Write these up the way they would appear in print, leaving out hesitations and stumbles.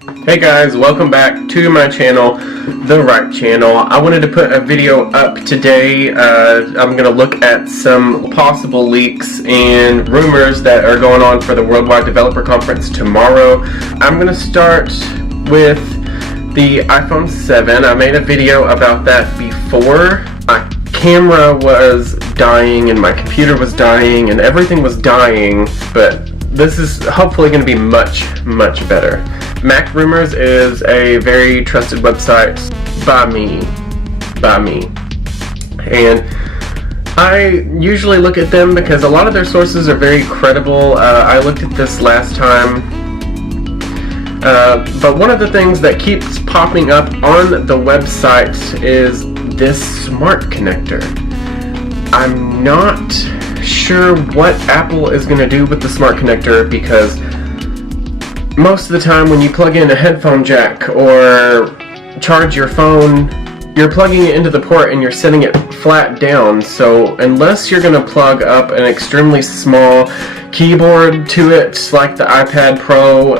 Hey guys, welcome back to my channel, The Right Channel. I wanted to put a video up today. I'm going to look at some possible leaks and rumors that are going on for the Worldwide Developer Conference tomorrow. I'm going to start with the iPhone 7. I made a video about that before. My camera was dying and my computer was dying and everything was dying, but this is hopefully going to be much better. Mac Rumors is a very trusted website by me, and I usually look at them because a lot of their sources are very credible. I looked at this last time, but one of the things that keeps popping up on the website is this smart connector. I'm not sure what Apple is going to do with the smart connector, because most of the time when you plug in a headphone jack or charge your phone, you're plugging it into the port and you're setting it flat down. So unless you're going to plug up an extremely small keyboard to it, like the iPad Pro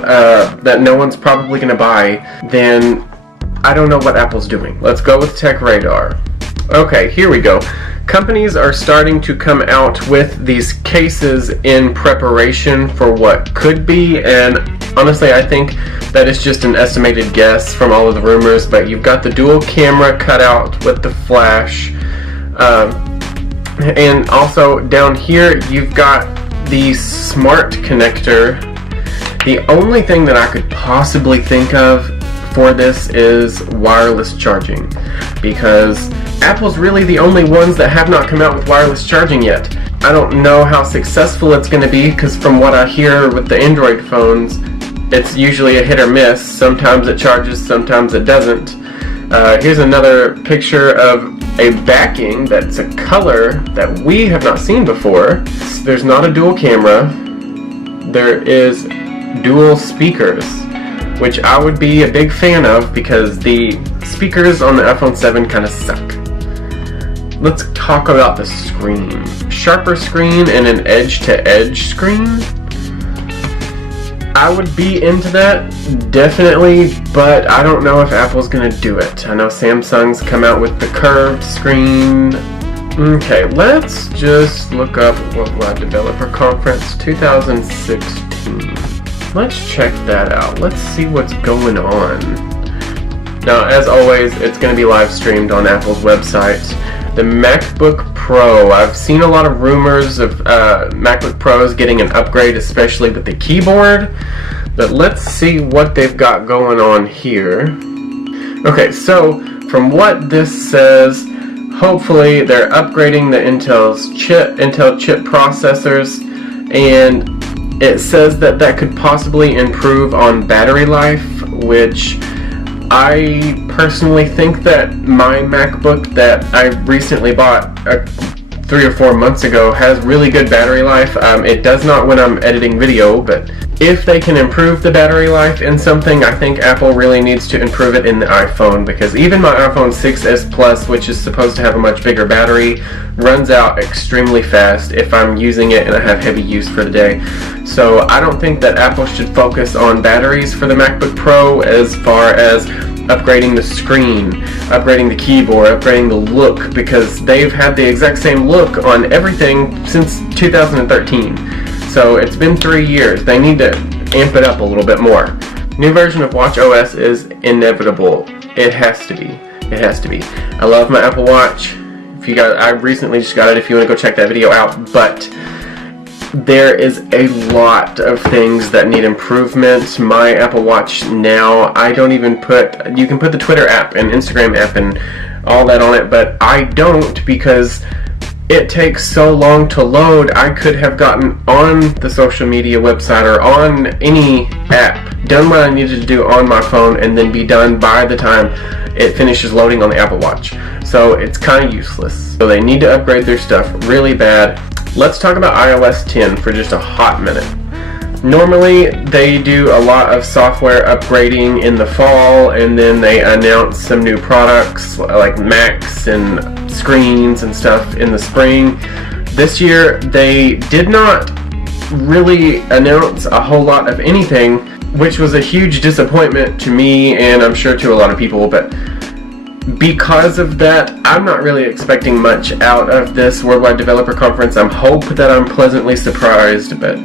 that no one's probably going to buy, then I don't know what Apple's doing. Let's go with Tech Radar. Okay, here we go. Companies are starting to come out with these cases in preparation for what could be, and honestly I think that is just an estimated guess from all of the rumors, but you've got the dual camera cutout with the flash, and also down here you've got the smart connector. The only thing that I could possibly think of for this is wireless charging, because Apple's really the only ones that have not come out with wireless charging yet. I don't know how successful it's going to be, because from what I hear with the Android phones, it's usually a hit or miss. Sometimes it charges, sometimes it doesn't. Here's another picture of a backing that's a color that we have not seen before. There's not a dual camera. There is dual speakers, which I would be a big fan of because the speakers on the iPhone 7 kind of suck. Let's talk about the screen. Sharper screen and an edge-to-edge screen. I would be into that, definitely, but I don't know if Apple's gonna do it. I know Samsung's come out with the curved screen. Okay, let's just look up Worldwide Developer Conference 2016. Let's check that out. Let's see what's going on. Now, as always, it's going to be live streamed on Apple's website. The MacBook Pro. I've seen a lot of rumors of MacBook Pros getting an upgrade, especially with the keyboard. But let's see what they've got going on here. Okay, so from what this says, hopefully they're upgrading the Intel chip processors, and it says that that could possibly improve on battery life, which I personally think that my MacBook that I recently bought 3 or 4 months ago has really good battery life. It does not when I'm editing video, but if they can improve the battery life in something, I think Apple really needs to improve it in the iPhone, because even my iPhone 6s Plus, which is supposed to have a much bigger battery, runs out extremely fast if I'm using it and I have heavy use for the day. So I don't think that Apple should focus on batteries for the MacBook Pro as far as upgrading the screen, upgrading the keyboard, upgrading the look, because they've had the exact same look on everything since 2013. So it's been 3 years. They need to amp it up a little bit more. New version of watchOS is inevitable. It has to be. It has to be. I love my Apple Watch. I recently just got it if you want to go check that video out, but there is a lot of things that need improvement. My Apple Watch now, I don't even you can put the Twitter app and Instagram app and all that on it, but I don't, because it takes so long to load. I could have gotten on the social media website or on any app, done what I needed to do on my phone, and then be done by the time it finishes loading on the Apple Watch. So it's kind of useless. So they need to upgrade their stuff really bad. Let's talk about iOS 10 for just a hot minute. Normally they do a lot of software upgrading in the fall, and then they announce some new products like Macs and screens and stuff in the spring. This year they did not really announce a whole lot of anything. which was a huge disappointment to me and I'm sure to a lot of people, but because of that, I'm not really expecting much out of this Worldwide Developer Conference. I hope that I'm pleasantly surprised, but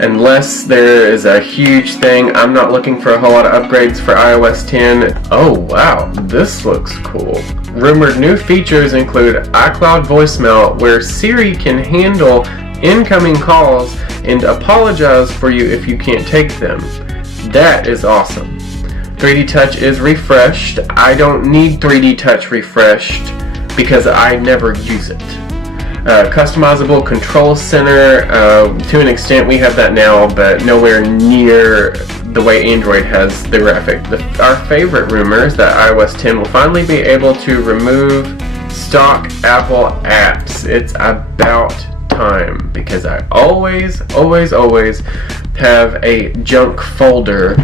unless there is a huge thing, I'm not looking for a whole lot of upgrades for iOS 10. Oh wow, this looks cool. Rumored new features include iCloud voicemail, where Siri can handle incoming calls and apologize for you if you can't take them. That is awesome. 3D Touch is refreshed. I don't need 3D Touch refreshed because I never use it. Customizable control center, to an extent we have that now, but nowhere near the way Android has the graphic. Our favorite rumor is that iOS 10 will finally be able to remove stock Apple apps. It's about time, because I always have a junk folder,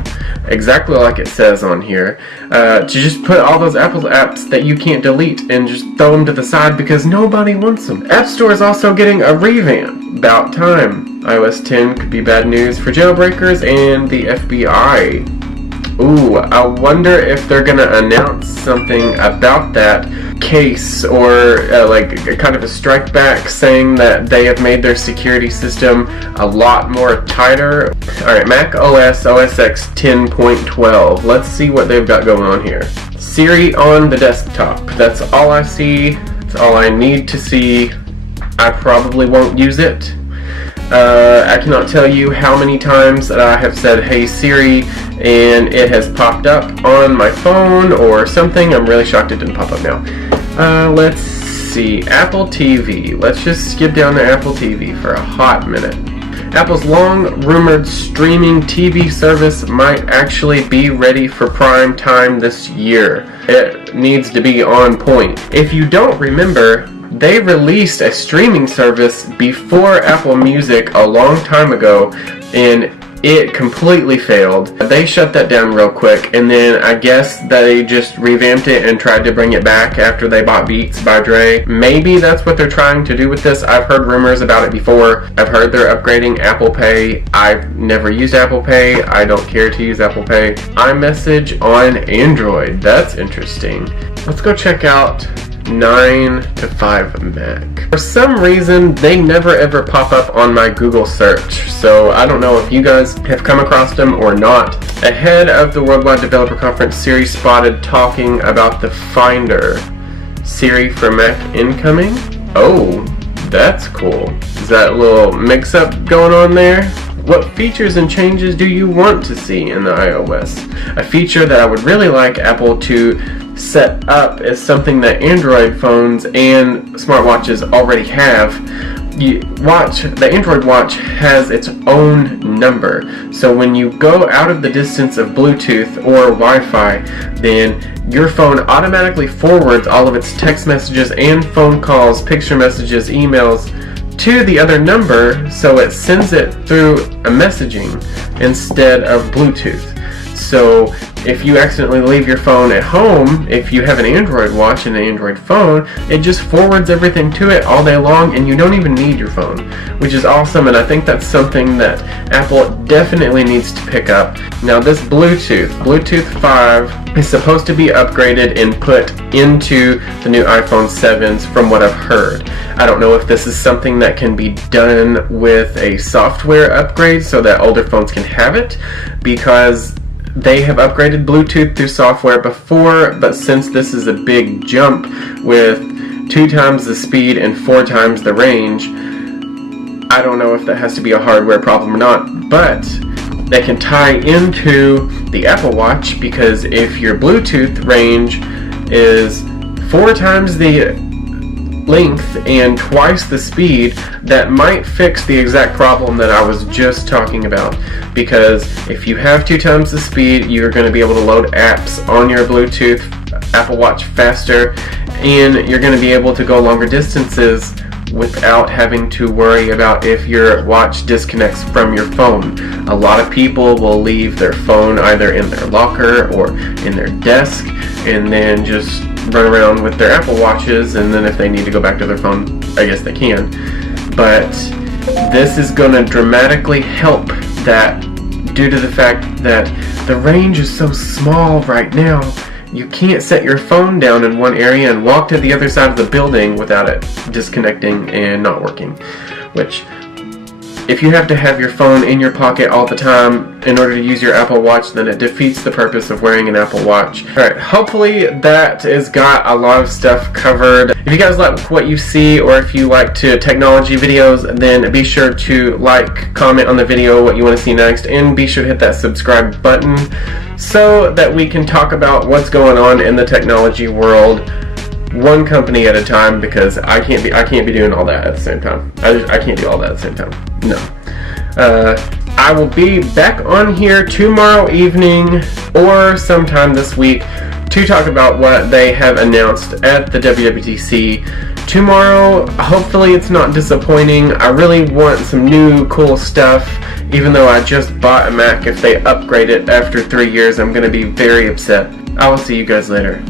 exactly like it says on here, to just put all those Apple apps that you can't delete and just throw them to the side because nobody wants them. App Store is also getting a revamp. About time. iOS 10 could be bad news for jailbreakers and the FBI. Ooh, I wonder if they're gonna announce something about that case, or like kind of a strike back saying that they have made their security system a lot more tighter. Alright, Mac OS X 10.12. Let's see what they've got going on here. Siri on the desktop. That's all I see. That's all I need to see. I probably won't use it. I cannot tell you how many times that I have said, "Hey Siri," and it has popped up on my phone or something. I'm really shocked it didn't pop up now. Let's see. Apple TV. Let's just skip down to Apple TV for a hot minute. Apple's long-rumored streaming TV service might actually be ready for prime time this year. It needs to be on point. If you don't remember, they released a streaming service before Apple Music a long time ago, and it completely failed. They shut that down real quick, and then I guess they just revamped it and tried to bring it back after they bought Beats by Dre. Maybe that's what they're trying to do with this. I've heard rumors about it before. I've heard they're upgrading Apple Pay. I've never used Apple Pay. I don't care to use Apple Pay. iMessage on Android. That's interesting. Let's go check out 9 to 5 Mac. For some reason, they never ever pop up on my Google search, so I don't know if you guys have come across them or not. Ahead of the Worldwide Developer Conference, Siri spotted talking about the Finder. Siri for Mac incoming? Oh, that's cool. Is that a little mix-up going on there? What features and changes do you want to see in the iOS? A feature that I would really like Apple to set up is something that Android phones and smartwatches already have. The Android watch has its own number, so when you go out of the distance of Bluetooth or Wi-Fi, then your phone automatically forwards all of its text messages and phone calls, picture messages, emails to the other number, so it sends it through a messaging instead of Bluetooth. So if you accidentally leave your phone at home, if you have an Android watch and an Android phone, it just forwards everything to it all day long, and you don't even need your phone, which is awesome, and I think that's something that Apple definitely needs to pick up. Now this Bluetooth 5 is supposed to be upgraded and put into the new iPhone 7s from what I've heard. I don't know if this is something that can be done with a software upgrade so that older phones can have it, because they have upgraded Bluetooth through software before, but since this is a big jump with 2 times the speed and 4 times the range, I don't know if that has to be a hardware problem or not, but they can tie into the Apple Watch, because if your Bluetooth range is 4 times the length and twice the speed, that might fix the exact problem that I was just talking about. Because if you have 2 times the speed, you're going to be able to load apps on your Bluetooth Apple Watch faster, and you're going to be able to go longer distances without having to worry about if your watch disconnects from your phone. A lot of people will leave their phone either in their locker or in their desk, and then just run around with their Apple Watches, and then if they need to go back to their phone, I guess they can. But this is going to dramatically help that due to the fact that the range is so small right now. You can't set your phone down in one area and walk to the other side of the building without it disconnecting and not working. Which, if you have to have your phone in your pocket all the time in order to use your Apple Watch, then it defeats the purpose of wearing an Apple Watch. Alright, hopefully that has got a lot of stuff covered. If you guys like what you see, or if you like technology videos, then be sure to like, comment on the video what you want to see next, and be sure to hit that subscribe button so that we can talk about what's going on in the technology world, one company at a time, because I can't be doing all that at the same time. I can't do all that at the same time. No. I will be back on here tomorrow evening or sometime this week to talk about what they have announced at the WWDC. Tomorrow, hopefully it's not disappointing. I really want some new cool stuff. Even though I just bought a Mac, if they upgrade it after 3 years, I'm going to be very upset. I will see you guys later.